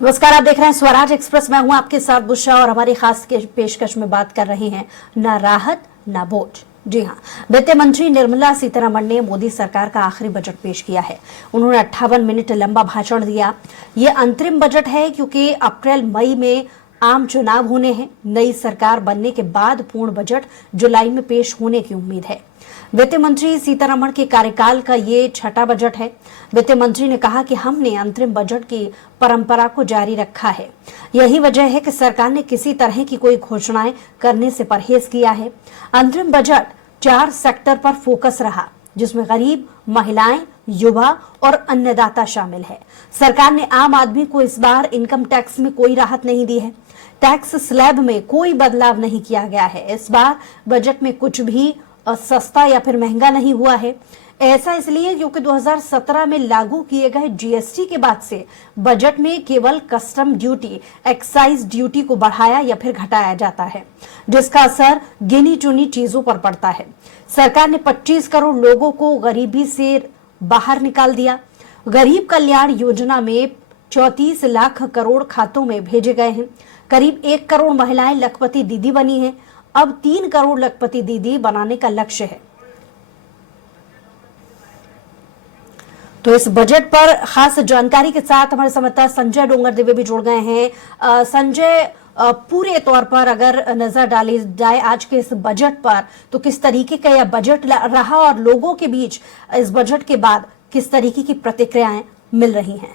नमस्कार, आप देख रहे हैं स्वराज एक्सप्रेस। मैं हूं आपके साथ बुशा और हमारी खास के पेशकश में बात कर रहे हैं ना राहत ना बोझ। जी हां, वित्त मंत्री निर्मला सीतारमण ने मोदी सरकार का आखिरी बजट पेश किया है। उन्होंने 58 मिनट लंबा भाषण दिया। ये अंतरिम बजट है क्योंकि अप्रैल मई में आम चुनाव होने हैं। नई सरकार बनने के बाद पूर्ण बजट जुलाई में पेश होने की उम्मीद है। वित्त मंत्री सीतारमण के कार्यकाल का ये छठा बजट है। वित्त मंत्री ने कहा कि हमने अंतरिम बजट की परंपरा को जारी रखा है। यही वजह है कि सरकार ने किसी तरह की कोई घोषणाएं करने से परहेज किया है। अंतरिम बजट 4 सेक्टर पर फोकस रहा, जिसमें गरीब, महिलाएं, युवा और अन्नदाता शामिल है। सरकार ने आम आदमी को इस बार इनकम टैक्स में कोई राहत नहीं दी है। टैक्स स्लैब में कोई बदलाव नहीं किया गया है। इस बार बजट में कुछ भी सस्ता या फिर महंगा नहीं हुआ है। ऐसा इसलिए क्योंकि 2017 में लागू किए गए जीएसटी के बाद से बजट में केवल कस्टम ड्यूटी, एक्साइज ड्यूटी को बढ़ाया या फिर घटाया जाता है, जिसका असर गिनी चुनी चीजों पर पड़ता है। सरकार ने 25 करोड़ लोगों को गरीबी से बाहर निकाल दिया। गरीब कल्याण योजना में 34 लाख करोड़ खातों में भेजे गए हैं। करीब 1 करोड़ महिलाएं लखपति दीदी बनी हैं। अब 3 करोड़ लखपति दीदी बनाने का लक्ष्य है। तो इस बजट पर खास जानकारी के साथ हमारे संवाददाता संजय डोंगरदेवे भी जुड़ गए हैं। संजय, पूरे तौर पर अगर नजर डाली जाए आज के इस बजट पर, तो किस तरीके का यह बजट रहा और लोगों के बीच इस बजट के बाद किस तरीके की प्रतिक्रियाएं मिल रही हैं?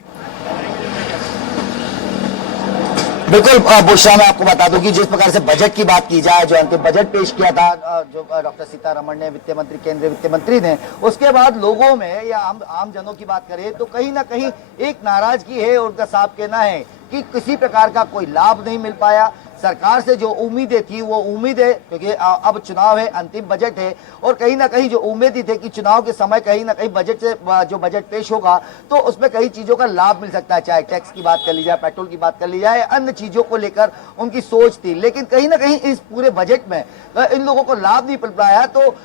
बिल्कुल बुशरा, मैं आपको बता दूं कि जिस प्रकार से बजट की बात की जाए, जो अंतिम बजट पेश किया था जो डॉक्टर सीतारमण ने, वित्त मंत्री, केंद्रीय वित्त मंत्री ने, उसके बाद लोगों में या आम जनों की बात करें तो कहीं ना कहीं एक नाराजगी है। उनका साफ कहना है कि किसी प्रकार का कोई लाभ नहीं मिल पाया। सरकार से जो उम्मीदें थी वो उम्मीदें, क्योंकि अब चुनाव है, अंतिम बजट है, और कहीं ना कहीं जो उम्मीदें थी कि चुनाव के समय कहीं ना कहीं बजट से जो बजट पेश होगा तो उसमें कई चीजों का लाभ मिल सकता है, चाहे टैक्स की बात कर ली जाए, पेट्रोल की बात कर ली जाए, अन्य चीजों को लेकर उनकी सोच थी। लेकिन कहीं ना कहीं इस पूरे बजट में इन लोगों को लाभ नहीं मिल पाया। तो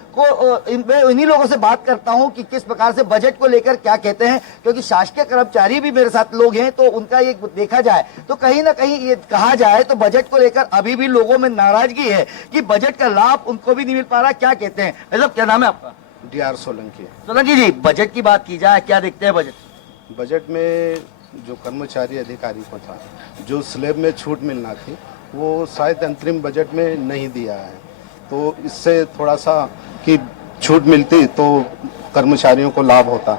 मैं इन्हीं लोगों से बात करता हूं कि किस प्रकार से बजट को लेकर क्या कहते हैं, क्योंकि शासकीय कर्मचारी भी मेरे साथ लोग हैं, तो उनका ये देखा जाए तो कहीं ना कहीं ये कहा जाए तो बजट को लेकर अभी भी लोगों में नाराजगी है कि बजट का लाभ उनको भी नहीं मिल पा रहा। क्या कहते हैं? मतलब क्या नाम है आपका? डीआर सोलंकी। सोलंकी जी, बजट की बात की जाए, क्या देखते हैं बजट में जो कर्मचारी अधिकारी को था, जो स्लैब में छूट मिलना थी, वो शायद अंतरिम बजट में नहीं दिया है। तो इससे थोड़ा सा कि छूट मिलती तो कर्मचारियों को लाभ होता,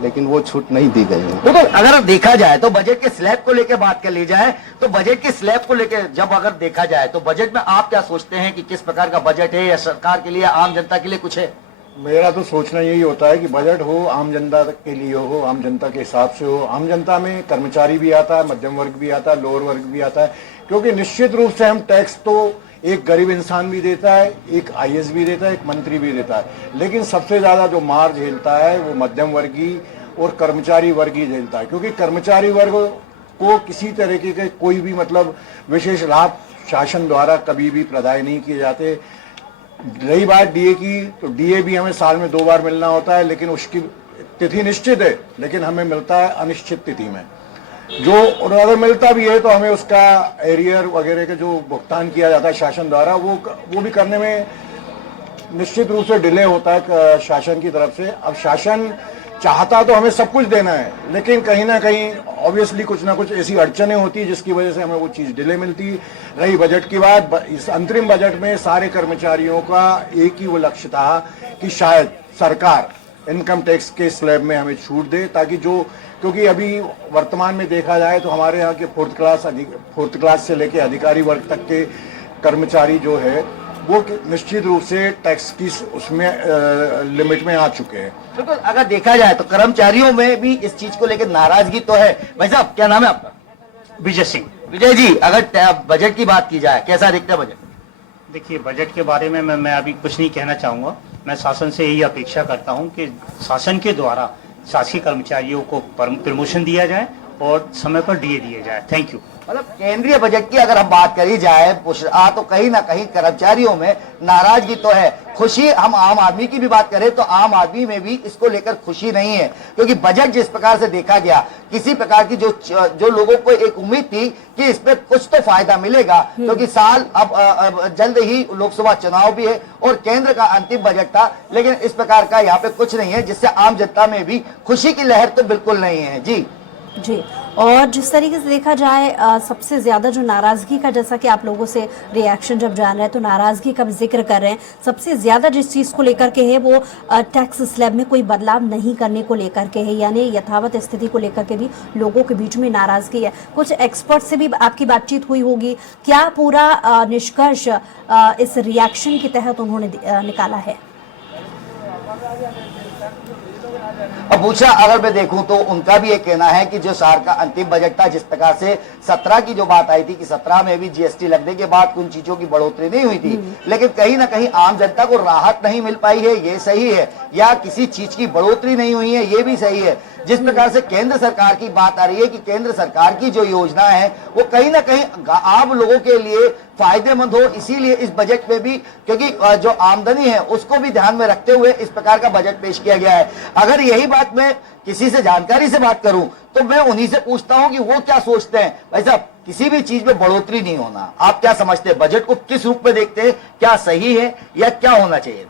लेकिन वो छूट नहीं दी गई है। तो अगर देखा जाए तो बजट के स्लैब को लेकर बात कर ली जाए तो बजट के स्लैब को लेकर जब अगर देखा जाए तो बजट में आप क्या सोचते हैं कि किस प्रकार का बजट है, या सरकार के लिए, आम जनता के लिए कुछ है? मेरा तो सोचना यही होता है कि बजट हो आम जनता के लिए हो, आम जनता के हिसाब से हो। आम जनता में कर्मचारी भी आता है, मध्यम वर्ग भी आता है, लोअर वर्ग भी आता है, क्योंकि निश्चित रूप से हम टैक्स तो एक गरीब इंसान भी देता है, एक आईएएस भी देता है, एक मंत्री भी देता है, लेकिन सबसे ज्यादा जो मार झेलता है वो मध्यम वर्गीय और कर्मचारी वर्ग ही झेलता है। क्योंकि कर्मचारी वर्ग को किसी तरीके के कोई भी मतलब विशेष लाभ शासन द्वारा कभी भी प्रदान नहीं किए जाते। रही बात डीए की, तो डीए भी हमें साल में 2 बार मिलना होता है, लेकिन उसकी तिथि निश्चित है, लेकिन हमें मिलता है अनिश्चित तिथि में। जो और अगर मिलता भी है तो हमें उसका एरियर वगैरह का जो भुगतान किया जाता है शासन द्वारा, वो भी करने में निश्चित रूप से डिले होता है शासन की तरफ से। अब शासन चाहता तो हमें सब कुछ देना है, लेकिन कहीं ना कहीं ऑब्वियसली कुछ ना कुछ ऐसी अड़चनें होती है जिसकी वजह से हमें वो चीज़ डिले मिलती। रही बजट की बात, इस अंतरिम बजट में सारे कर्मचारियों का एक ही वो लक्ष्य था कि शायद सरकार इनकम टैक्स के स्लैब में हमें छूट दे, ताकि क्योंकि अभी वर्तमान में देखा जाए तो हमारे यहाँ के फोर्थ क्लास से लेके अधिकारी वर्ग तक के कर्मचारी जो है वो निश्चित रूप से टैक्स की उसमें लिमिट में आ चुके हैं। बिल्कुल, अगर देखा जाए तो कर्मचारियों में भी इस चीज को लेकर नाराजगी तो है। भाई साहब, क्या नाम है आपका? विजय सिंह। विजय जी, अगर बजट की बात की जाए, कैसा दिखता है बजट? देखिए, बजट के बारे में मैं अभी कुछ नहीं कहना चाहूंगा। मैं शासन से यही अपेक्षा करता हूं कि शासन के द्वारा शासकीय कर्मचारियों को प्रमोशन दिया जाए और समय पर डीए दिए जाए। Thank you. मतलब केंद्रीय बजट की अगर हम बात करी जाए बुशरा, तो कहीं ना कहीं कर्मचारियों में नाराजगी तो है। खुशी, हम आम आदमी की भी बात करें तो आम आदमी में भी इसको लेकर खुशी नहीं है, क्योंकि बजट जिस प्रकार से देखा गया, किसी प्रकार की जो लोगों को एक उम्मीद थी कि इस पे कुछ तो फायदा मिलेगा, क्योंकि साल अब जल्द ही लोकसभा चुनाव भी है और केंद्र का अंतिम बजट था, लेकिन इस प्रकार का यहाँ पे कुछ नहीं है, जिससे आम जनता में भी खुशी की लहर तो बिल्कुल नहीं है। जी, और जिस तरीके से देखा जाए सबसे ज्यादा जो नाराजगी का, जैसा कि आप लोगों से रिएक्शन जब जान रहे हैं तो नाराजगी का जिक्र कर रहे हैं, सबसे ज्यादा जिस चीज को लेकर के है वो टैक्स स्लैब में कोई बदलाव नहीं करने को लेकर के है, यानी यथावत स्थिति को लेकर के भी लोगों के बीच में नाराजगी है। कुछ एक्सपर्ट से भी आपकी बातचीत हुई होगी, क्या पूरा निष्कर्ष इस रिएक्शन के तहत उन्होंने निकाला है? अब पूछा, अगर मैं देखूं तो उनका भी ये कहना है कि जो साल का अंतिम बजट था, जिस प्रकार से 17 की जो बात आई थी कि 17 में भी जीएसटी लगने के बाद कुछ चीजों की बढ़ोतरी नहीं हुई थी, लेकिन कहीं ना कहीं आम जनता को राहत नहीं मिल पाई है, ये सही है, या किसी चीज की बढ़ोतरी नहीं हुई है, ये भी सही है। जिस प्रकार से केंद्र सरकार की बात आ रही है कि केंद्र सरकार की जो योजना है वो कहीं ना कहीं आम लोगों के लिए फायदेमंद हो, इसीलिए इस बजट में भी, क्योंकि जो आमदनी है उसको भी ध्यान में रखते हुए इस प्रकार का बजट पेश किया गया है। अगर यही बात मैं किसी से जानकारी से बात करूं तो मैं उन्हीं से पूछता हूं कि वो क्या सोचते हैं। भाई साहब, किसी भी चीज में बढ़ोतरी नहीं होना, आप क्या समझते हैं? बजट को किस रूप में देखते हैं? क्या सही है या क्या होना चाहिए?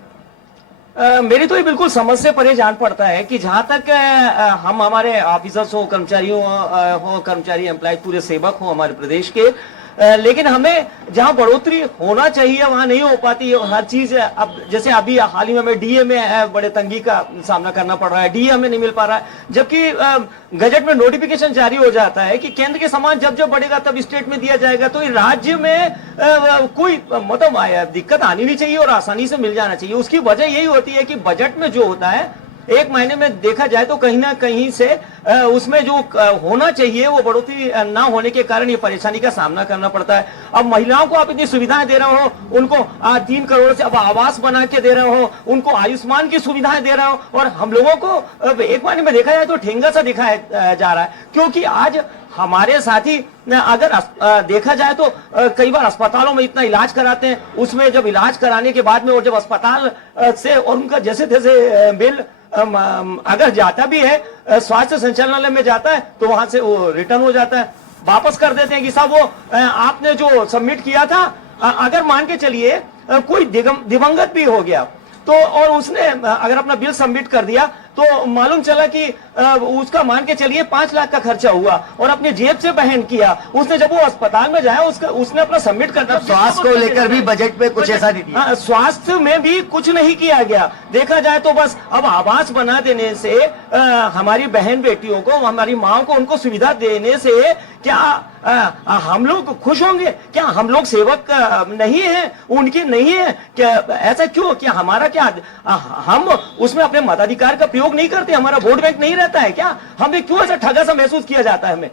मेरी तो ये बिल्कुल समझ से परे जान पड़ता है कि जहां तक हम हमारे ऑफिसर्स हो, कर्मचारियों हो, कर्मचारी एम्प्लॉय, पूरे सेवक हो हमारे प्रदेश के, लेकिन हमें जहां बढ़ोतरी होना चाहिए वहां नहीं हो पाती है हर चीज। अब जैसे अभी हाल ही में हमें डीए में बड़े तंगी का सामना करना पड़ रहा है, डीए हमें नहीं मिल पा रहा है, जबकि गजट में नोटिफिकेशन जारी हो जाता है कि केंद्र के सामान जब जब बढ़ेगा तब स्टेट में दिया जाएगा। तो राज्य में कोई मतलब दिक्कत आनी नहीं चाहिए और आसानी से मिल जाना चाहिए। उसकी वजह यही होती है कि बजट में जो होता है एक महीने में देखा जाए तो कहीं ना कहीं से उसमें जो होना चाहिए वो बढ़ोतरी ना होने के कारण ये परेशानी का सामना करना पड़ता है। अब महिलाओं को आप इतनी सुविधाएं दे रहे हो, उनको 3 करोड़ से अब आवास बना के दे रहे हो, उनको आयुष्मान की सुविधाएं दे रहे हो, और हम लोगों को एक महीने में देखा जाए तो ठेंगा सा दिखाया जा रहा है। क्योंकि आज हमारे साथी अगर देखा जाए तो कई बार अस्पतालों में इतना इलाज कराते हैं, उसमें जब इलाज कराने के बाद में और जब अस्पताल से और उनका जैसे तैसे बिल अगर जाता भी है स्वास्थ्य संचालनालय में जाता है तो वहां से वो रिटर्न हो जाता है, वापस कर देते हैं कि साहब वो आपने जो सबमिट किया था, अगर मान के चलिए कोई दिवंगत भी हो गया तो और उसने अगर अपना बिल सबमिट कर दिया तो मालूम चला कि उसका मान के चलिए 5 लाख का खर्चा हुआ और अपने जेब से बहन किया उसने। जब वो अस्पताल में जाया उसने अपना सबमिट कर दिया। स्वास्थ्य को लेकर भी बजट में कुछ ऐसा नहीं दिया, स्वास्थ्य में भी कुछ नहीं किया गया। देखा जाए तो बस अब आवास बना देने से हमारी बहन बेटियों को, हमारी माओ को, उनको सुविधा देने से क्या हम लोग खुश होंगे? क्या हम लोग सेवक नहीं है, उनके नहीं है क्या? ऐसा क्यों? क्या हमारा क्या हम उसमें अपने मताधिकार का प्रयोग नहीं करते? हमारा वोट बैंक नहीं रहता है क्या? हमें क्यों ऐसा ठगा सा महसूस किया जाता है? हमें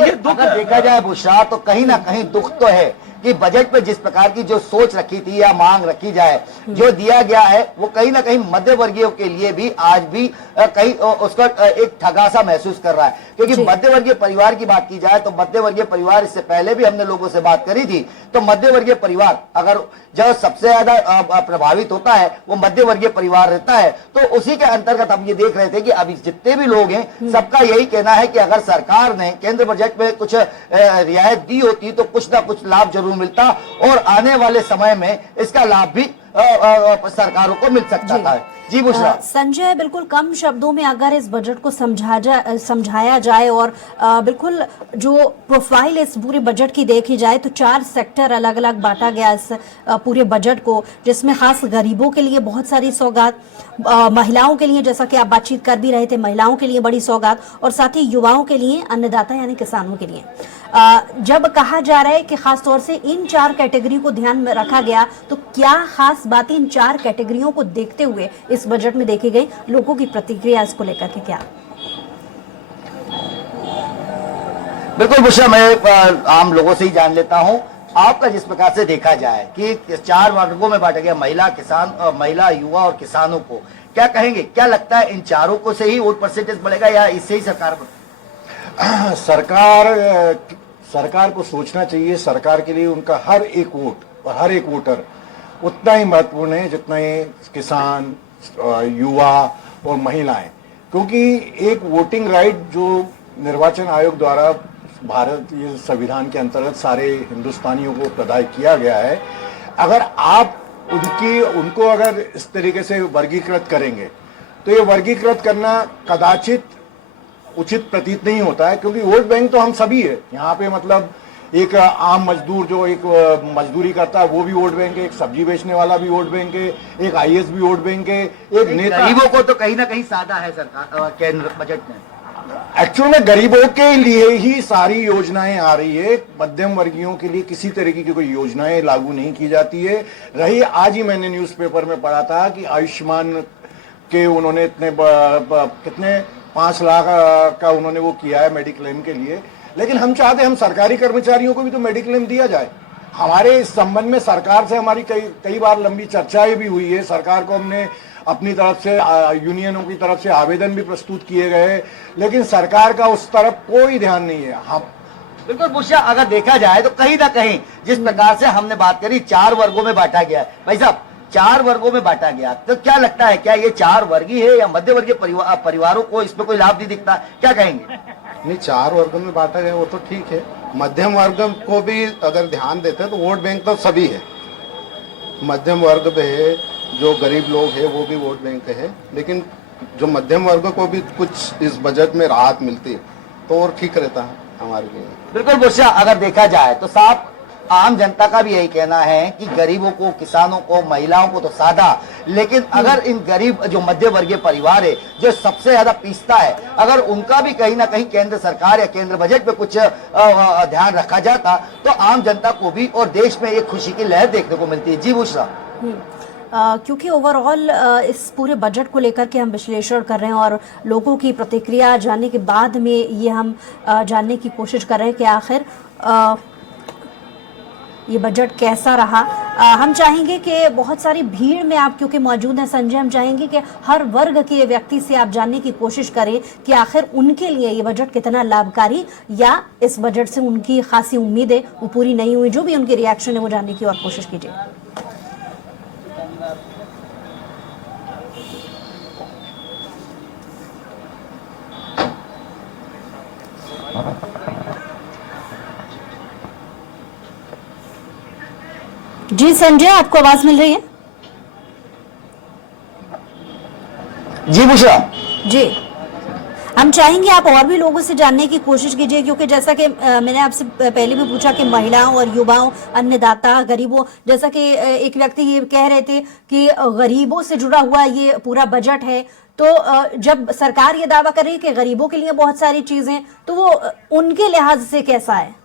ये दुख देखा जाए बुशरा तो कहीं ना कहीं दुख तो है कि बजट में जिस प्रकार की जो सोच रखी थी या मांग रखी जाए, जो दिया गया है वो कहीं ना कहीं मध्य वर्गीयों के लिए भी आज भी कहीं उसका एक ठगा सा महसूस कर रहा है। क्योंकि मध्य वर्गीय परिवार की बात की जाए तो मध्य वर्गीय परिवार, इससे पहले भी हमने लोगों से बात करी थी, तो मध्य वर्गीय परिवार अगर जो सबसे ज्यादा प्रभावित होता है वो मध्य वर्गीय परिवार रहता है। तो उसी के अंतर्गत हम ये देख रहे थे कि अभी जितने भी लोग हैं सबका यही कहना है कि अगर सरकार ने केंद्र बजट में कुछ रियायत दी होती तो कुछ ना कुछ लाभ जरूर मिलता और आने वाले समय में इसका लाभ भी सरकारों को मिल सकता था। जी बुशरा। संजय, बिल्कुल कम शब्दों में अगर इस बजट को समझाया जाए और बिल्कुल जो प्रोफाइल इस पूरे बजट की देखी जाए तो 4 सेक्टर अलग अलग बांटा गया इस पूरे बजट को, जिसमें खास गरीबों के लिए बहुत सारी सौगात, महिलाओं के लिए जैसा कि आप बातचीत कर भी रहे थे, महिलाओं के लिए बड़ी सौगात, और साथ ही युवाओं के लिए, अन्नदाता यानी किसानों के लिए। जब कहा जा रहा है कि खास तौर से इन 4 कैटेगरी को ध्यान में रखा गया, तो क्या खास बातें इन 4 कैटेगरियों को देखते हुए इस बजट में देखी गई? लोगों की प्रतिक्रिया इसको लेकर के क्या? बिल्कुल बुशरा, मैं आम लोगों से ही जान लेता हूं आपका। जिस प्रकार से देखा जाए कि 4 वर्गों में बांटा गया, महिला, किसान, महिला, युवा और किसानों को, क्या कहेंगे? क्या लगता है इन चारों को से ही वोट परसेंटेज बढ़ेगा या इससे ही सरकार? सरकार को सोचना चाहिए, सरकार के लिए उनका हर एक वोट और हर एक वोटर उतना ही महत्वपूर्ण है जितना ये किसान, युवा और महिलाएं, क्योंकि एक वोटिंग राइट जो निर्वाचन आयोग द्वारा भारतीय संविधान के अंतर्गत सारे हिंदुस्तानियों को प्रदान किया गया है, अगर आप उनको अगर इस तरीके से वर्गीकृत करेंगे तो ये वर्गीकृत करना कदाचित उचित प्रतीत नहीं होता है, क्योंकि वोट बैंक तो हम सभी है यहाँ पे। मतलब एक आम मजदूर जो एक मजदूरी करता है वो भी वोट बैंक है, एक सब्जी बेचने वाला भी वोट बैंक है, एक आईएएस भी वोट बैंक है, एक नेता। गरीबों को तो कहीं ना कहीं साधा है सरकार केंद्र बजट में। एक्चुअल में गरीबों के लिए ही सारी योजनाएं आ रही है, मध्यम वर्गीयों के लिए किसी तरीके की कोई योजनाएं लागू नहीं की जाती है। रही आज ही मैंने न्यूज़पेपर में पढ़ा था कि आयुष्मान के उन्होंने कितने 5 लाख का उन्होंने वो किया है मेडिक्लेम के लिए, लेकिन हम चाहते हैं हम सरकारी कर्मचारियों को भी तो मेडिक्लेम दिया जाए। हमारे इस संबंध में सरकार से हमारी कई बार लंबी चर्चाएं भी हुई है। सरकार को हमने अपनी तरफ से यूनियनों की तरफ से आवेदन भी प्रस्तुत किए गए, लेकिन सरकार का उस तरफ कोई ध्यान नहीं है। हम बिल्कुल बुशरा, अगर देखा जाए तो कहीं ना कहीं जिस प्रकार से हमने बात करी 4 वर्गों में बांटा गया है। भाई साहब 4 वर्गों में बांटा गया, तो क्या लगता है क्या ये 4 वर्गीय है या मध्य वर्गीय परिवारों को इसमें कोई लाभ नहीं दिखता, क्या कहेंगे? नहीं, 4 वर्गों में बांटा गया वो तो ठीक है। मध्यम वर्ग को भी अगर ध्यान देते हैं तो वोट बैंक तो सभी है, मध्यम वर्ग भी है, जो गरीब लोग है वो भी वोट बैंक है, लेकिन जो मध्यम वर्ग को भी कुछ इस बजट में राहत मिलती है तो और ठीक रहता है हमारे लिए। बिल्कुल बुशरा, अगर देखा जाए तो साफ आम जनता का भी यही कहना है कि गरीबों को, किसानों को, महिलाओं को तो साधा, लेकिन अगर इन गरीब जो मध्य वर्गीय परिवार है जो सबसे ज्यादा पीसता है, अगर उनका भी कहीं ना कहीं केंद्र सरकार या केंद्र बजट में कुछ ध्यान रखा जाता तो आम जनता को भी और देश में एक खुशी की लहर देखने को मिलती है। जी बुशरा। क्योंकि ओवरऑल इस पूरे बजट को लेकर के हम विश्लेषण कर रहे हैं और लोगों की प्रतिक्रिया जानने के बाद में ये हम जानने की कोशिश कर रहे हैं कि आखिर ये बजट कैसा रहा। हम चाहेंगे कि बहुत सारी भीड़ में आप क्योंकि मौजूद हैं संजय, हम चाहेंगे कि हर वर्ग के व्यक्ति से आप जानने की कोशिश करें कि आखिर उनके लिए ये बजट कितना लाभकारी या इस बजट से उनकी खासी उम्मीदें वो पूरी नहीं हुई। जो भी उनके रिएक्शन है वो जानने की और कोशिश कीजिए। जी संजय, आपको आवाज मिल रही है? जी बुशरा। जी, हम चाहेंगे आप और भी लोगों से जानने की कोशिश कीजिए, क्योंकि जैसा कि मैंने आपसे पहले भी पूछा कि महिलाओं और युवाओं, अन्नदाता, गरीबों, जैसा कि एक व्यक्ति ये कह रहे थे कि गरीबों से जुड़ा हुआ ये पूरा बजट है, तो जब सरकार ये दावा कर रही है कि गरीबों के लिए बहुत सारी चीजें, तो वो उनके लिहाज से कैसा है?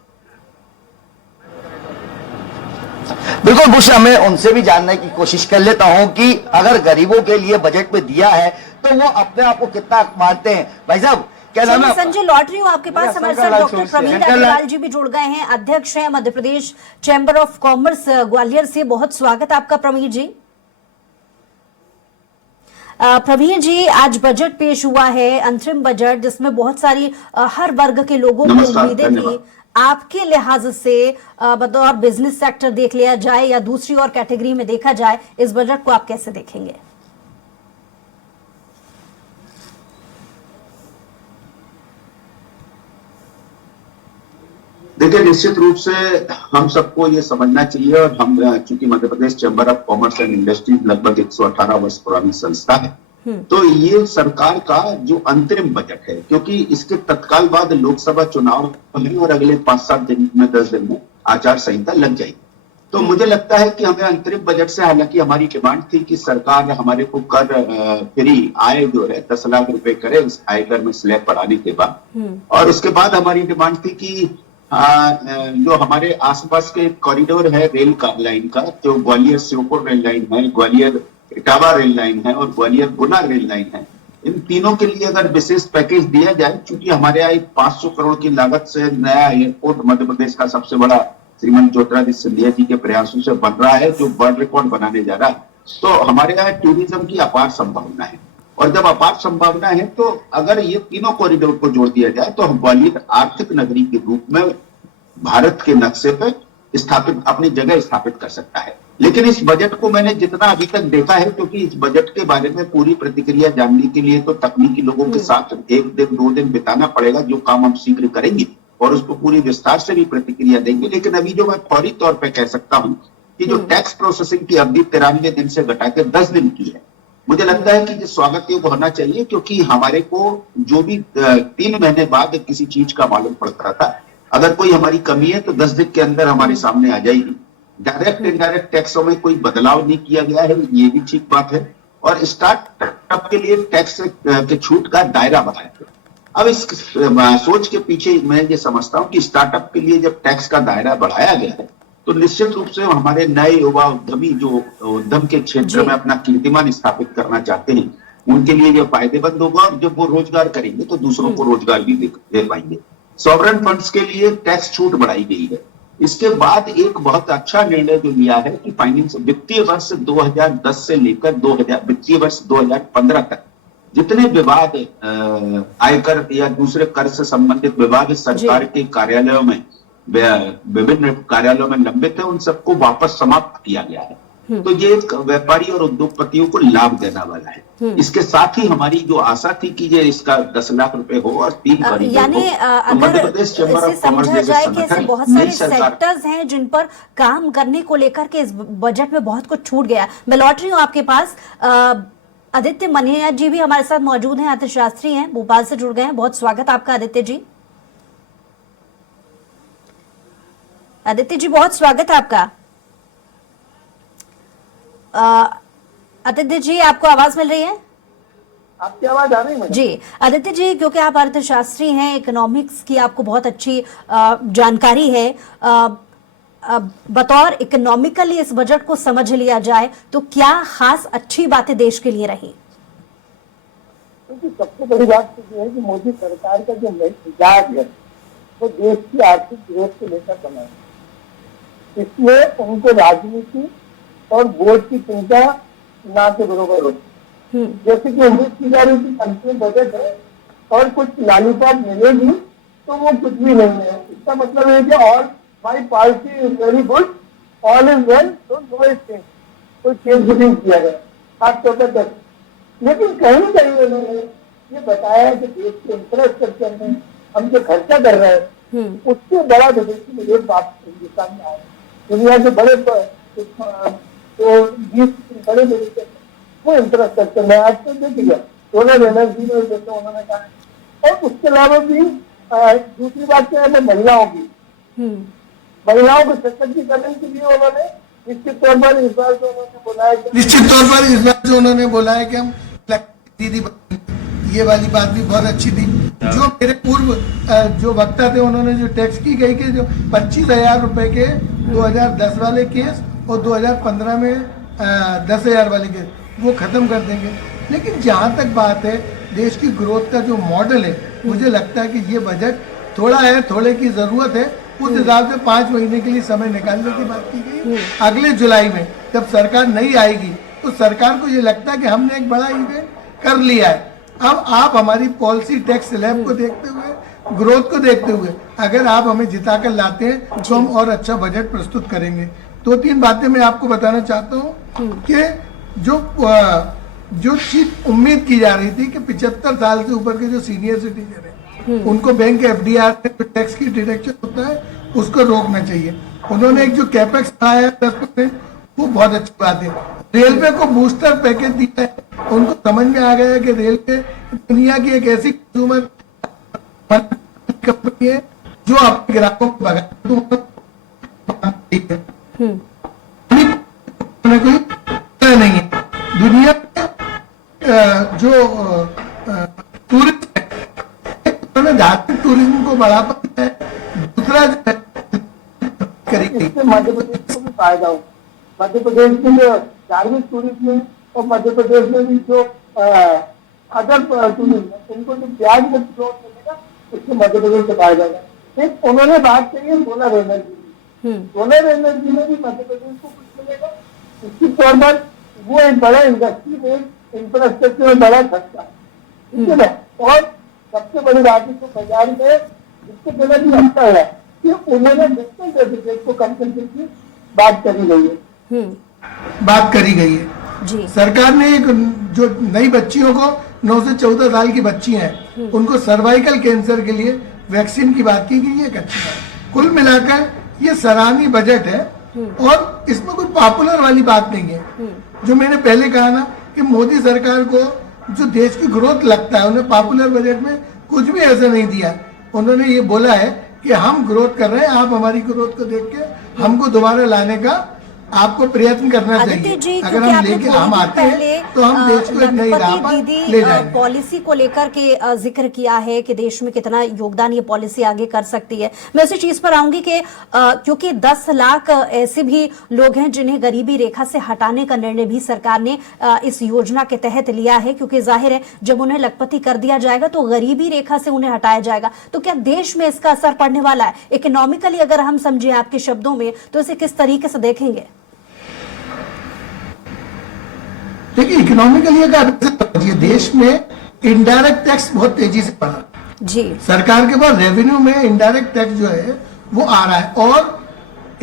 बिल्कुल बुशरा, मैं उनसे भी जानने की कोशिश कर लेता हूं कि अगर गरीबों के लिए बजट में दिया है तो वो अपने आप को कितना मानते हैं। भाई साहब क्या नाम है? संजय, लौट रही हूँ आपके पास। हमारे साथ डॉक्टर प्रवीण अग्रवाल जी भी जुड़ गए हैं, अध्यक्ष हैं मध्य Pradesh chamber of commerce Gwalior से। बहुत स्वागत आपका प्रवीण जी। प्रवीण जी, आज बजट पेश हुआ है, अंतरिम बजट, जिसमें बहुत सारी हर वर्ग के लोगों को उम्मीदें थी। आपके लिहाज से बतौर बिजनेस सेक्टर देख लिया जाए या दूसरी और कैटेगरी में देखा जाए, इस बजट को आप कैसे देखेंगे? देखिए, निश्चित रूप से हम सबको ये समझना चाहिए, और हम चूंकि Madhya Pradesh chamber of commerce and industries लगभग 118 वर्ष पुरानी संस्था है, तो ये सरकार का जो अंतरिम बजट है, क्योंकि इसके तत्काल बाद लोकसभा चुनाव है और अगले 5-7 दिन में 10 दिन में आचार संहिता लग जाएगी। तो मुझे लगता है कि हमें अंतरिम बजट से, हालांकि हमारी डिमांड थी कि सरकार हमारे को कर फ्री आय जो है 10 लाख रुपए करे इस आयकर में स्लैब बढ़ाने के बाद, और उसके बाद हमारी डिमांड थी कि जो हमारे आसपास के कॉरिडोर है रेल का लाइन का, जो ग्वालियर श्योपुर रेल लाइन है, ग्वालियर इटावा रेल लाइन है और ग्वालियर गुना रेल लाइन है, इन तीनों के लिए अगर विशेष पैकेज दिया जाए, क्योंकि हमारे यहाँ 500 करोड़ की लागत से नया एयरपोर्ट मध्य प्रदेश का सबसे बड़ा श्रीमंत ज्योतिरादित्य सिंधिया जी के प्रयासों से बन रहा है, जो वर्ल्ड रिकॉर्ड बनाने जा रहा है, तो हमारे यहाँ टूरिज्म की अपार संभावना है। और जब अपार संभावना है तो अगर ये तीनों कॉरिडोर को जोड़ दिया जाए तो ग्वालियर आर्थिक नगरी के रूप में भारत के नक्शे पर स्थापित अपनी जगह स्थापित कर सकता है। लेकिन इस बजट को मैंने जितना अभी तक देखा है, क्योंकि इस बजट के बारे में पूरी प्रतिक्रिया जानने के लिए तो तकनीकी लोगों के साथ 1 दिन 2 दिन बिताना पड़ेगा, जो काम हम शीघ्र करेंगे और उसको पूरी विस्तार से भी प्रतिक्रिया देंगे। लेकिन अभी जो मैं फौरी तौर पर कह सकता हूं कि जो टैक्स प्रोसेसिंग की अवधि 93 दिन से घटाकर 10 दिन की है, मुझे लगता है कि ये स्वागत योग्य होना चाहिए, क्योंकि हमारे को जो भी 3 महीने बाद किसी चीज का मालूम पड़ता था, अगर कोई हमारी कमी है तो 10 दिन के अंदर हमारे सामने आ जाएगी। डायरेक्ट इनडायरेक्ट टैक्सों में कोई बदलाव नहीं किया गया है, ये भी ठीक बात है। और स्टार्टअप के लिए टैक्स के छूट का दायरा बढ़ाया गया। अब इस सोच के पीछे मैं ये समझता हूं कि स्टार्टअप के लिए जब टैक्स का दायरा बढ़ाया गया है तो निश्चित रूप से हमारे नए युवा उद्यमी जो उद्यम के क्षेत्र में अपना कीर्तिमान स्थापित करना चाहते हैं, उनके लिए ये फायदेमंद होगा। और जब वो रोजगार करेंगे तो दूसरों को रोजगार भी दे पाएंगे। सॉवरेन फंड्स के लिए टैक्स छूट बढ़ाई गई है। इसके बाद एक बहुत अच्छा निर्णय जो लिया है कि फाइनेंस वित्तीय वर्ष 2010 से लेकर वित्तीय वर्ष 2015 तक जितने विवाद आयकर या दूसरे कर से संबंधित विवाद सरकार के कार्यालयों में विभिन्न कार्यालयों में लंबित है, उन सबको वापस समाप्त किया गया है। तो ये एक व्यापारी और उद्योगपतियों को लाभ देने वाला है। इसके साथ ही हमारी जो आशा थी कि ये इसका 10 लाख रुपए हो और 3 करोड़ यानी अगर इसे समझा जाए कि ऐसे बहुत सारे सेक्टर्स हैं जिन पर काम करने को लेकर के इस बजट में बहुत कुछ छूट गया। मैं लौट रही हूँ आपके पास। आदित्य मनिया जी भी हमारे साथ मौजूद हैं, अर्थशास्त्री हैं, भोपाल से जुड़ गए हैं। बहुत स्वागत आपका आदित्य जी। आदित्य जी बहुत स्वागत है आपका। आदित्य जी आपको आवाज मिल रही है? आपकी आवाज आ रही है जी आदित्य जी, क्योंकि आप अर्थशास्त्री हैं, इकोनॉमिक्स की आपको बहुत अच्छी जानकारी है, बतौर इकोनॉमिकली इस बजट को समझ लिया जाए तो क्या खास अच्छी बातें देश के लिए रही? क्योंकि सबसे बड़ी बात तो है कि मोदी सरकार का जो मिजाज है वो देश की आर्थिक ग्रोथ को लेकर बना है। इसलिए उनको राजनीति और वोट की चिंता ना के बरोबर होती। जैसे कि उम्मीद की जा रही थी अंतिम बजट है और कुछ लालीपाप मिलेगी तो वो कुछ भी नहीं है। इसका मतलब है कि all my party is very good, all is well, तो नो चेंज, कोई चेंज नहीं किया गया खासतौर पर तक। लेकिन कहीं ना कहीं उन्होंने ये बताया है कि देश के इंफ्रास्ट्रक्चर में हम जो खर्चा कर रहे हैं उससे बड़ा विदेशी निवेश वापस हिंदुस्तान में आया। दुनिया के बड़े बड़े निवेशक वो इंफ्रास्ट्रक्चर में आज तो देखिएगा सोलर एनर्जी में जैसे उन्होंने कहा। और उसके अलावा भी दूसरी बात क्या है, महिलाओं की महिलाओं के सशक्तिकरण के लिए उन्होंने निश्चित तौर पर इस बार जो उन्होंने बोला है कि हम दीदी, ये वाली बात भी बहुत अच्छी थी। जो मेरे पूर्व जो वक्ता थे उन्होंने जो टैक्स की गई कि जो 25,000 रुपए के 2010 वाले केस और 2015 में 10,000 वाले केस वो खत्म कर देंगे। लेकिन जहाँ तक बात है देश की ग्रोथ का जो मॉडल है, मुझे लगता है कि ये बजट थोड़ा है, थोड़े की जरूरत है। उस हिसाब से 5 महीने के लिए समय निकालने की बात की गई। अगले जुलाई में जब सरकार नहीं आएगी तो सरकार को ये लगता है कि हमने एक बड़ा इवेंट कर लिया है। अब आप हमारी पॉलिसी टैक्स स्लैब को देखते हुए, ग्रोथ को देखते हुए अगर आप हमें जिता कर लाते हैं तो हम और अच्छा बजट प्रस्तुत करेंगे। 2-3 बातें मैं आपको बताना चाहता हूँ कि जो चीज उम्मीद की जा रही थी कि 75 साल से ऊपर के जो सीनियर सिटीजन है उनको बैंक FDR में टैक्स की डिडक्शन होता है उसको रोकना चाहिए। उन्होंने एक जो कैपेक्स बढ़ाया है 10%, वो बहुत अच्छी बात है। रेलवे को बूस्टर पैकेज दिया है, उनको समझ में आ गया है कि रेलवे दुनिया की एक ऐसी कंज्यूमर कंपनी है जो अपने ग्राहकों को कोई नहीं है। दुनिया में जो टूरिस्ट है उन्होंने धार्मिक टूरिज्म को बढ़ावा दिया है। दूसरा जो है इससे मध्य प्रदेश को भी फायदा हो। मध्य प्रदेश में जो धार्मिक टूरिज्म है और मध्य प्रदेश में भी जो अदर टूरिज्म है उनको जो ब्याज में ग्रोथ मिलेगा उससे मध्य प्रदेश को फायदा होगा। एक उन्होंने बात कही है सोलर एनर्जी में, सोलर एनर्जी में भी मध्य प्रदेश को कुछ मिलेगा। निश्चित तौर पर वो एक बड़ा इंडस्ट्री में इंफ्रास्ट्रक्चर में बड़ा खर्चा, ठीक है ना। और सबसे बड़ी बात इसको बाजार में जिसके बिना भी लगता है कि उन्होंने डिजिटल सर्टिफिकेट को कम करने की बात करी गई है, बात करी गई है जी। सरकार ने एक जो नई बच्चियों को 9 से 14 साल की बच्ची हैं उनको सर्वाइकल कैंसर के लिए वैक्सीन की बात की गई है, एक अच्छी बात। कुल मिलाकर ये सराहनीय बजट है और इसमें कोई पॉपुलर वाली बात नहीं है। जो मैंने पहले कहा ना कि मोदी सरकार को जो देश की ग्रोथ लगता है, उन्हें पॉपुलर बजट में कुछ भी ऐसा नहीं दिया। उन्होंने ये बोला है कि हम ग्रोथ कर रहे हैं, आप हमारी ग्रोथ को देख के हमको दोबारा लाने का आपको प्रयत्न करना आदित्य जी, चाहिए। अगर क्योंकि हम आपने लेके थोड़ी हम देर आते हैं पहले तो हम देश को एक नई राह पर लखपति ले जाएंगे। पॉलिसी को लेकर के जिक्र किया है कि देश में कितना योगदान ये पॉलिसी आगे कर सकती है। मैं उसी चीज पर आऊंगी कि क्योंकि 10 लाख ऐसे भी लोग हैं जिन्हें गरीबी रेखा से हटाने का निर्णय भी सरकार ने इस योजना के तहत लिया है, क्योंकि जाहिर है जब उन्हें लखपति कर दिया जाएगा तो गरीबी रेखा से उन्हें हटाया जाएगा। तो क्या देश में इसका असर पड़ने वाला है? इकोनॉमिकली अगर हम समझे आपके शब्दों में तो इसे किस तरीके से देखेंगे? देखिए, इकोनॉमिकली अगर ये देश में इनडायरेक्ट टैक्स बहुत तेजी से बढ़ा जी। सरकार के पास रेवेन्यू में इनडायरेक्ट टैक्स जो है वो आ रहा है और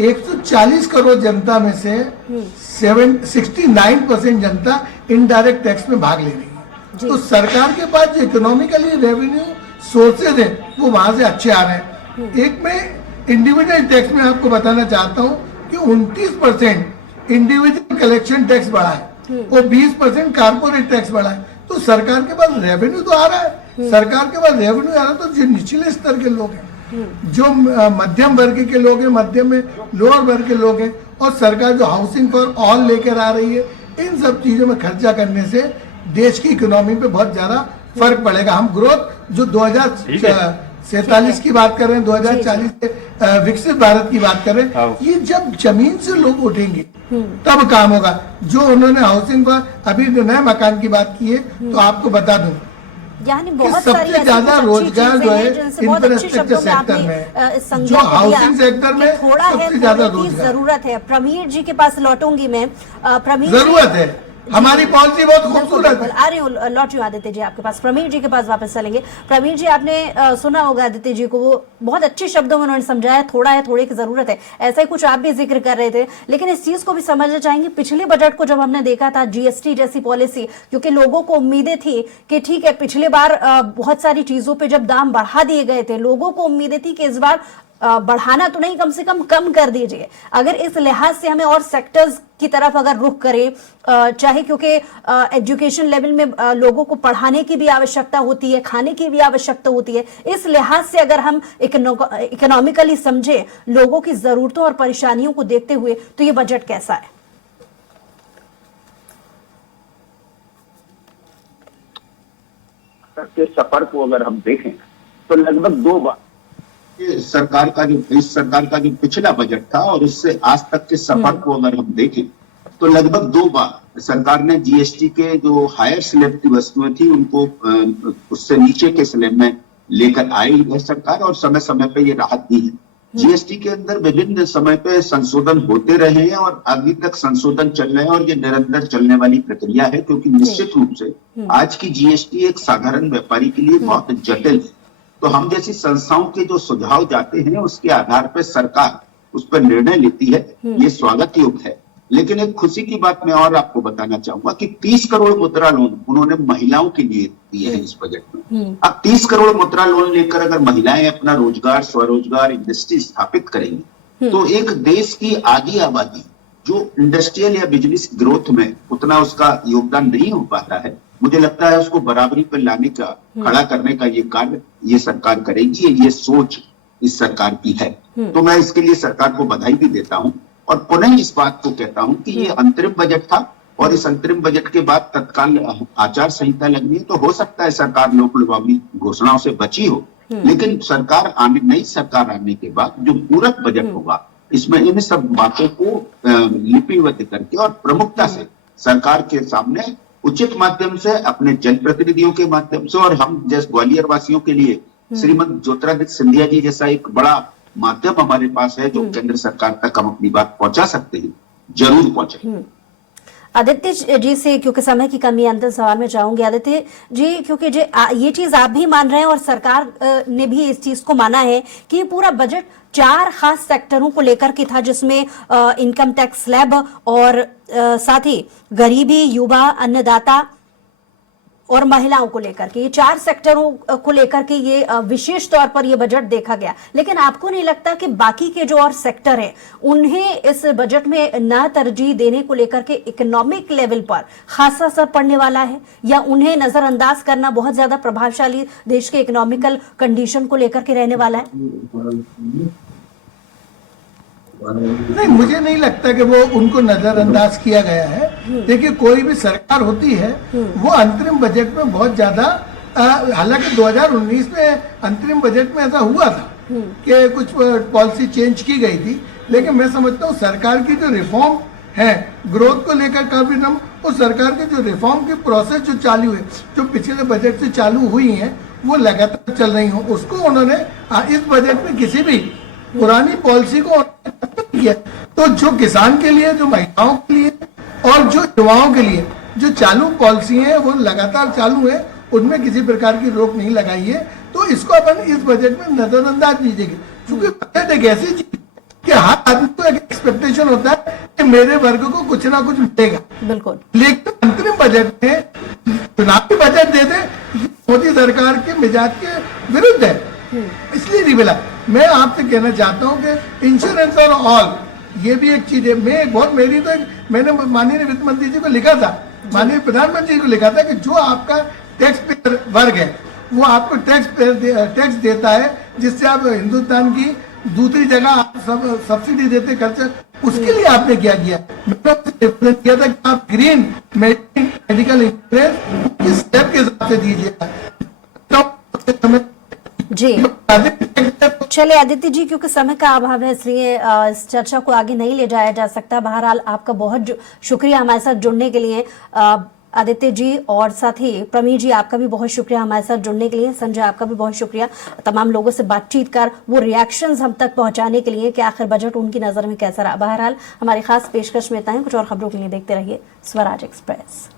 140 करोड़ जनता में से 69% जनता इनडायरेक्ट टैक्स में भाग ले रही है। तो सरकार के पास जो इकोनॉमिकली रेवेन्यू सोर्सेज है वो वहां से अच्छे आ रहे हैं। एक मैं इंडिविजुअल टैक्स में आपको बताना चाहता हूँ कि 29% इंडिविजुअल कलेक्शन टैक्स बढ़ा है और 20% कारपोरेट टैक्स बढ़ा है। तो सरकार के पास रेवेन्यू तो आ रहा है, सरकार के पास रेवेन्यू आ रहा है। तो जो निचले स्तर के लोग हैं, जो मध्यम वर्ग के लोग हैं, मध्यम में लोअर वर्ग के लोग हैं, और सरकार जो हाउसिंग फॉर ऑल लेकर आ रही है, इन सब चीजों में खर्चा करने से देश की इकोनॉमी पे बहुत ज्यादा फर्क पड़ेगा। हम ग्रोथ जो 2047 की बात कर रहे हैं, 2040 से विकसित भारत की बात कर रहे हैं, ये जब जमीन से लोग उठेंगे तब काम होगा। जो उन्होंने हाउसिंग पर अभी जो नए मकान की बात की है, तो आपको बता दूं यानी बहुत सारी सबसे ज्यादा रोजगार जो है इंफ्रास्ट्रक्चर सेक्टर में, जो हाउसिंग सेक्टर में थोड़ा है, सबसे ज्यादा थोड़ी की रोजगार जरूरत है। प्रमीर जी के पास लौटूंगी मैं। प्रमीर जी, जरूरत है। हमारी पॉलिसी बहुत खूबसूरत है। आ रही हूँ, लौट रही आदित्य जी आपके पास। प्रमीर जी के पास वापस चलेंगे। प्रमीर जी, आपने सुना होगा आदित्य जी को, वो बहुत अच्छे शब्दों में उन्होंने समझाया, थोड़ा है, थोड़े की जरूरत है, ऐसा ही कुछ आप भी जिक्र कर रहे थे। लेकिन इस चीज को भी समझना चाहेंगे, पिछले बजट को जब हमने देखा था, जीएसटी जैसी पॉलिसी, क्योंकि लोगों को उम्मीदें थी कि ठीक है, पिछले बार बहुत सारी चीजों पर जब दाम बढ़ा दिए गए थे, लोगों को उम्मीदें थी कि इस बार बढ़ाना तो नहीं, कम से कम कर दीजिए। अगर इस लिहाज से हमें और सेक्टर्स की तरफ अगर रुख करें, चाहे क्योंकि एजुकेशन लेवल में लोगों को पढ़ाने की भी आवश्यकता होती है, खाने की भी आवश्यकता होती है, इस लिहाज से अगर हम इकोनॉमिकली समझे, लोगों की जरूरतों और परेशानियों को देखते हुए, तो ये बजट कैसा है? के सफर को अगर हम देखें तो लगभग 2 बार सरकार का जो इस सरकार का जो पिछला बजट था और उससे आज तक के सफर को अगर हम देखें तो लगभग 2 बार सरकार ने जीएसटी के जो हायर स्लैब की वस्तुएं थी उनको उससे नीचे के स्लैब में लेकर आई है सरकार, और समय समय पे ये राहत दी है। जीएसटी के अंदर विभिन्न समय पे संशोधन होते रहे हैं और अभी तक संशोधन चल रहे हैं और ये निरंतर चलने वाली प्रक्रिया है, क्योंकि निश्चित रूप से आज की जीएसटी एक साधारण व्यापारी के लिए बहुत जटिल है। तो हम जैसी संस्थाओं के जो सुझाव जाते हैं उसके आधार पर सरकार उस पर निर्णय लेती है, ये स्वागत योग्य है। लेकिन एक खुशी की बात मैं और आपको बताना चाहूंगा कि 30 करोड़ मुद्रा लोन उन्होंने महिलाओं के लिए दिए हैं इस बजट में। अब 30 करोड़ मुद्रा लोन लेकर अगर महिलाएं अपना रोजगार, स्वरोजगार, इंडस्ट्री स्थापित करेंगी तो एक देश की आधी आबादी जो इंडस्ट्रियल या बिजनेस ग्रोथ में उतना उसका योगदान नहीं हो पाता है, मुझे लगता है उसको बराबरी पर लाने का, खड़ा करने का ये कार्य ये सरकार करेगी। ये सोच इस सरकार की है, तो मैं इसके लिए सरकार को बधाई भी देता हूं और पुनः इस बात को कहता हूं कि ये अंतरिम बजट था और इस अंतरिम बजट के बाद तत्काल आचार संहिता लगनी है, तो हो सकता है सरकार लोक लुभावनी घोषणाओं से बची हो, लेकिन नई सरकार आने के बाद जो पूरक बजट होगा इसमें इन सब बातों को लिपिबद्ध करके और प्रमुखता से सरकार के सामने उचित माध्यम से, अपने जनप्रतिनिधियों के माध्यम से, और हम जैसे ग्वालियर वासियों के लिए श्रीमती ज्योतिरादित्य सिंधिया जी जैसा एक बड़ा माध्यम हमारे पास है जो केंद्र सरकार तक हम अपनी बात पहुंचा सकते हैं, जरूर पहुंचे। आदित्य जी से, क्योंकि समय की कमी, अंतिम सवाल में जाऊंगी आदित्य जी, क्योंकि ये चीज आप भी मान रहे हैं और सरकार ने भी इस चीज को माना है कि ये पूरा बजट 4 खास सेक्टरों को लेकर के था, जिसमें इनकम टैक्स स्लैब और साथ ही गरीबी, युवा, अन्नदाता और महिलाओं को लेकर के, ये 4 सेक्टरों को लेकर के ये विशेष तौर पर ये बजट देखा गया। लेकिन आपको नहीं लगता कि बाकी के जो और सेक्टर हैं उन्हें इस बजट में ना तरजीह देने को लेकर के इकोनॉमिक लेवल पर खासा असर पड़ने वाला है, या उन्हें नजरअंदाज करना बहुत ज्यादा प्रभावशाली देश के इकोनॉमिकल कंडीशन को लेकर के रहने वाला है? नहीं, मुझे नहीं लगता कि वो उनको नजरअंदाज किया गया है। देखिए, कोई भी सरकार होती है वो अंतरिम बजट में बहुत ज्यादा, हालांकि 2019 में अंतरिम बजट में ऐसा हुआ था कि कुछ पॉलिसी चेंज की गई थी, लेकिन मैं समझता हूँ सरकार की जो रिफॉर्म है ग्रोथ को लेकर काफी नम, उस सरकार के जो रिफॉर्म की प्रोसेस जो चालू है, जो पिछले बजट से चालू हुई है, वो लगातार चल रही हो, उसको उन्होंने इस बजट में किसी भी पुरानी पॉलिसी को किया। तो जो किसान के लिए, जो महिलाओं के लिए और जो युवाओं के लिए जो चालू पॉलिसी है वो लगातार चालू है, उनमें किसी प्रकार की रोक नहीं लगाई है। तो इसको अपन इस बजट में नजरअंदाज कीजिएगा, क्योंकि बजट एक ऐसी चीज कि हर आदमी को एक एक्सपेक्टेशन होता है कि मेरे वर्ग को कुछ ना कुछ मिलेगा। बिल्कुल। लेकिन अंतरिम बजट में चुनावी बजट दे दे, मोदी सरकार के मिजाज के विरुद्ध है, इसलिए नहीं मिला। मैं आपसे कहना चाहता हूं कि इंश्योरेंस और ऑल, ये भी एक चीज है। मैंने माननीय वित्त मंत्री जी को लिखा था, माननीय प्रधानमंत्री जी को लिखा था कि जो आपका टैक्स पेयर वर्ग है वो आपको टैक्स देता है, जिससे आप हिंदुस्तान की दूसरी जगह आप सब्सिडी देते खर्चा, उसके लिए आपने क्या किया? मैंने किया था कि आप ग्रीन मेडिकल इंश्योरेंस किस स्टेप के हिसाब से दीजिएगा। जी चलिए आदित्य जी, क्योंकि समय का अभाव है इसलिए इस चर्चा को आगे नहीं ले जाया जा सकता। बहरहाल आपका बहुत शुक्रिया हमारे साथ जुड़ने के लिए आदित्य जी, और साथ ही प्रमीर जी आपका भी बहुत शुक्रिया हमारे साथ जुड़ने के लिए। संजय आपका भी बहुत शुक्रिया तमाम लोगों से बातचीत कर वो रिएक्शंस हम तक पहुंचाने के लिए कि आखिर बजट उनकी नजर में कैसा रहा। बहरहाल हमारी खास पेशकश में इतना ही, कुछ और खबरों के लिए देखते रहिए स्वराज एक्सप्रेस।